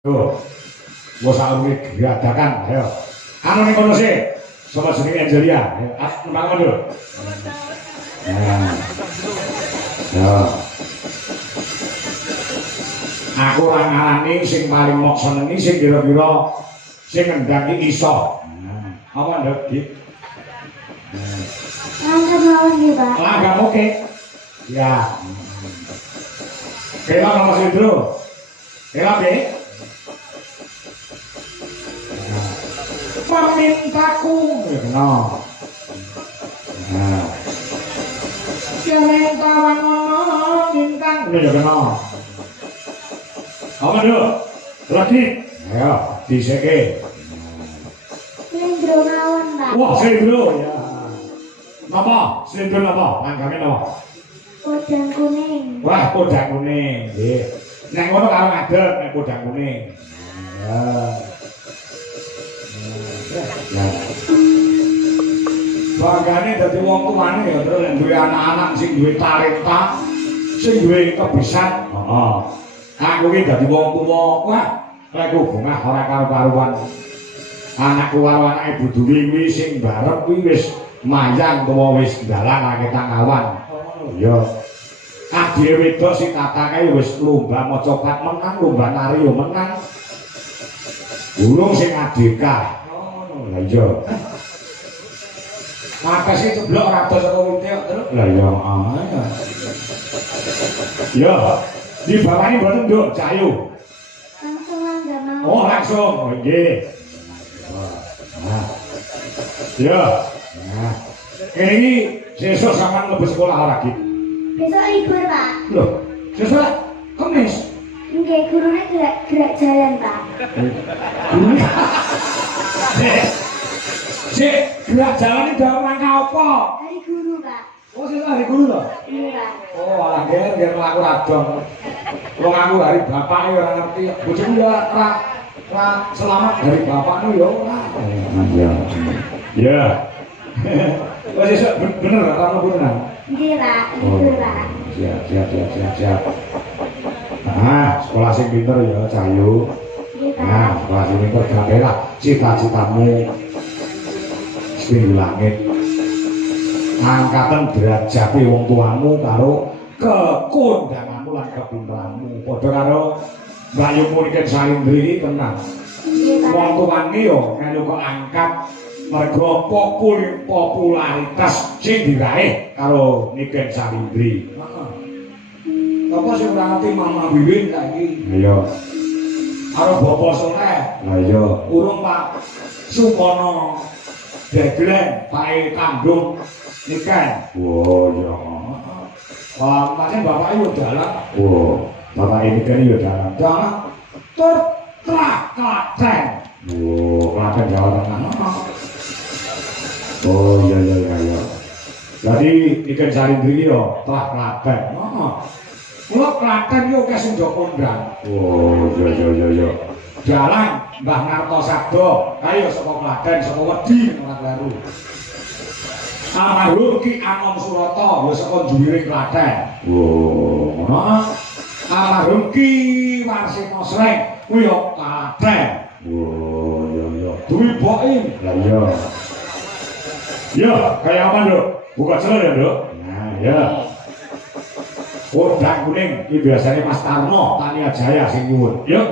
Tuh, gua saling diadakan, ayo. Anu nih kono sih, sama jenenge Angelia. Ayo, nembang dulu. Nah, ya. Aku ora ngarani sing paling mok senengi sing kira-kira sing ngendhangi iso. Apa nduk, Dik? Langgam mawon nggih, Pak. Langgam oke. Ya. Kela nomor Sidro. Kela Dik. Memintaku no. Nah. Jangan kawan ngomong bintang. Ini ya kena. Apa dulu? Lagi. Ayo, diseke. Slendro mawon, Pak. Wah, slendro ya. Napa? Slendro napa? Langgame napa? Podang kuning. Wah, podang kuning. Nggih. Nek ngono karo ngadeg nek podang kuning. Ya. Banggane dadi wong tuane ya terus nek duwe anak-anak sing duwe talenta, sing duwe kebisan. Heeh. Aku ki dadi wong tuwa, wah, lek hubungah ora karo-karuan. Anakku karo anake Ibu Dwi kuwi sing barep kuwi wis mayang utawa wis dalan ketang awan. Iya. Adike wedok si Tata kae wis lomba maca pat menang, lomba nari yo menang. Burung sing adika. Lah iya. Apa sih ceblok ratus saka wite terus? Lah iya, ya. Ya, di bawahnya mboten nduk cayu. Langsung langgam mawon. Oh, langsung. Oh, nggih. Nah. Ya. Nah. Ini sesuk sampean mlebu sekolah ora, Ki? Besok libur, Pak. Loh, sesuk Kamis. Nggih, gurune gerak jalan, Pak. Gurune. Sik, gerak jalan iki dalam rangka apa? Hari guru, Pak. Oh, sesuk hari guru to? Iya, Pak. Oh, alah biar mlaku radong. Wong aku hari bapak ya ora ngerti. Bojoku ya ora selamat dari bapakmu ya ora. Iya. Ya. Oh, sesuk bener ora ono beneran. Nggih, Pak. Libur, Pak. Siap. Nah, sekolah sing pinter ya, Cayu. Nggih, Pak. Nah, sekolah sing pinter gapela cita-citamu setinggi langit. Angkatan derajat wong tuamu karo kekondanganmu lan kepinteranmu. Padha karo Mbak Yu Muriken Salindri tenang. Nggih, Pak. Wong tuane yo melu kok angkat mergo popularitas sing diraih karo Niken Salindri. Apa sing ora ngerti Mama Wiwin saiki? Iya. Karo Bapak Soleh. Lah iya. Urung Pak Sukono. Deglen, Pak Kandung Niken. Oh iya. Wah, pancen bapak yo dalan. Oh, bapak ini kan yo dalan. Dalan tur Klaten. Oh, Klaten Jawa Tengah. Oh iya. Jadi Niken Salindri yo telah Klaten. Mula Klaten yo akeh sing kondang. Oh iya. Dalan Mbah Narto Sabdo, ayo saka Klaten, saka Wedi ora kleru. Almarhum Ki Anom Surata ya saka Juwiring Klaten. Oh, ngono. Almarhum Ki Warsina Sreng kuwi yo Klaten. Oh, iya. Duwi Boim. Lah iya. Yo, kaya apa, Nduk? Buka celana ya, Nduk. Nah, ya. Podang kuning iki biasane Mas Tarno Tania Jaya sing nyuwun. Yuk.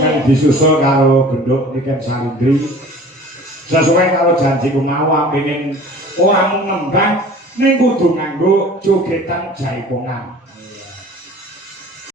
yang disusul karo genduk Niken Salindri sesuai karo janjiku mau pengen ora mung ngembang ning kudu nganggo jogetan jaipongan